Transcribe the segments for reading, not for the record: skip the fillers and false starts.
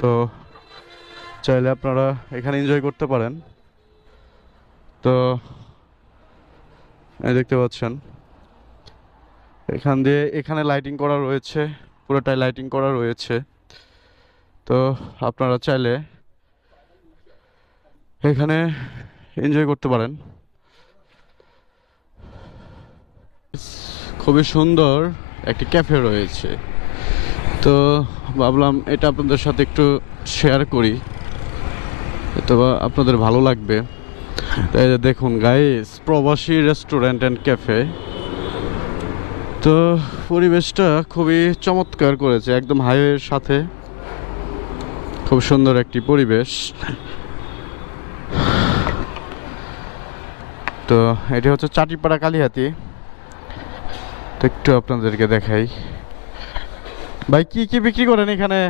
তো চাইলে আপনারা এখানে এনজয় করতে পারেন। তো এই দেখতে পাচ্ছেন এখানে লাইটিং করা রয়েছে, পুরোটাই লাইটিং করা রয়েছে। তো আপনারা চাইলে এখানে এনজয় করতে পারেন। খুবই সুন্দর একটি ক্যাফে রয়েছে, তো ভাবলাম এটা আপনাদের সাথে একটু শেয়ার করি, তো আপনাদের ভালো লাগবে। তাই যে দেখুন গাইস, প্রবাসী রেস্টুরেন্ট অ্যান্ড ক্যাফে। তো পরিবেশটা খুবই চমৎকার করেছে, একদম হাইওয়ের সাথে, খুব সুন্দর একটি পরিবেশ। তো এটি হচ্ছে চাটিপাড়া কালিহাতি। তো একটু আপনাদেরকে দেখাই। ভাই কি কি বিক্রি করেন এখানে?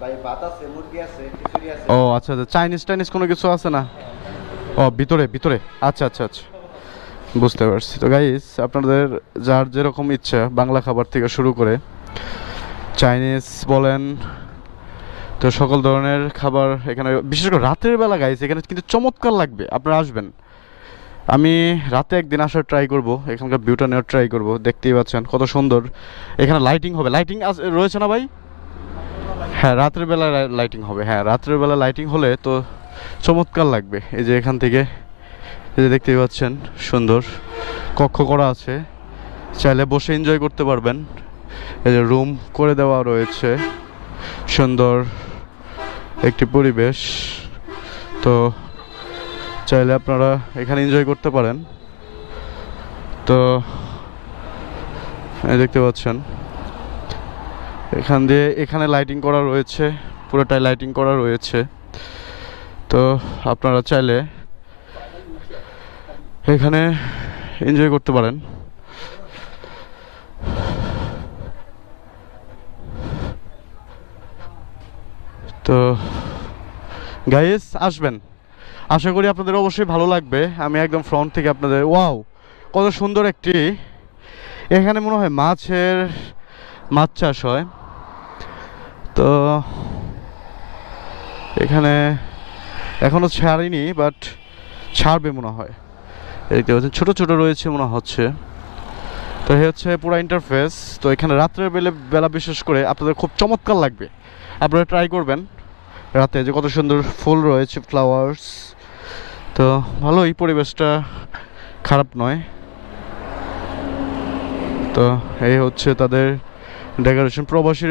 ভাই ভাত আছে, মুরগি আছে, খিচুড়ি আছে। ও আচ্ছা আচ্ছা, চাইনিজ টাইনিজ কোনো কিছু আছে না? ও ভিতরে ভিতরে, আচ্ছা আচ্ছা আচ্ছা, বুঝতে পারছি। তো গাইস, আপনাদের যার যেরকম ইচ্ছা, বাংলা খাবার থেকে শুরু করে চাইনিজ বলেন, তো সকল ধরনের খাবার এখানে, বিশেষ করে রাতের বেলা গাইস এখানে কিন্তু চমৎকার লাগবে। আপনারা আসবেন, আমি রাতে একদিন আসার ট্রাই করব, এখানকার ভিউটা নেওয়ার ট্রাই করব। দেখতেই পাচ্ছেন কত সুন্দর এখানে লাইটিং হবে। লাইটিং রয়েছে না ভাই? হ্যাঁ, রাতের বেলা লাইটিং হবে। হ্যাঁ, রাতের বেলা লাইটিং হলে তো চমৎকার লাগবে। এই যে এখান থেকে, এই যে দেখতেই পাচ্ছেন সুন্দর কক্ষ করা আছে, চাইলে বসে এনজয় করতে পারবেন। এই যে রুম করে দেওয়া রয়েছে, সুন্দর একটি পরিবেশ। তো চাইলে আপনারা এখানে এনজয় করতে পারেন। তো এই দেখতে পাচ্ছেন এখানে লাইটিং করা রয়েছে, পুরোটাই লাইটিং করা রয়েছে। তো আপনারা চাইলে এখানে এনজয় করতে পারেন। তো গাইস, আসবেন, আশা করি আপনাদের অবশ্যই ভালো লাগবে। আমি একদম ফ্রন্ট থেকে আপনাদের, ওয়াও কত সুন্দর একটি, এখানে মনে হয় মাছ চাষ হয়। তো এখানে এখনো ছাড়িনি, বাট ছাড়বে মনে হয়। দেখতে পাচ্ছেন ছোট ছোট রয়েছে মনে হচ্ছে। তো এই হচ্ছে পুরো ইন্টারফেস। তো এখানে রাত্রের বেলা বিশেষ করে আপনাদের খুব চমৎকার লাগবে, আপনারা ট্রাই করবেন। রাতে যে কত সুন্দর ফুল রয়েছে, ফ্লাওয়ার্স। তো ভালোই, পরিবেশটা খারাপ নয়। তো এই হচ্ছে তাদের ডেকোরেশন, প্রবাসী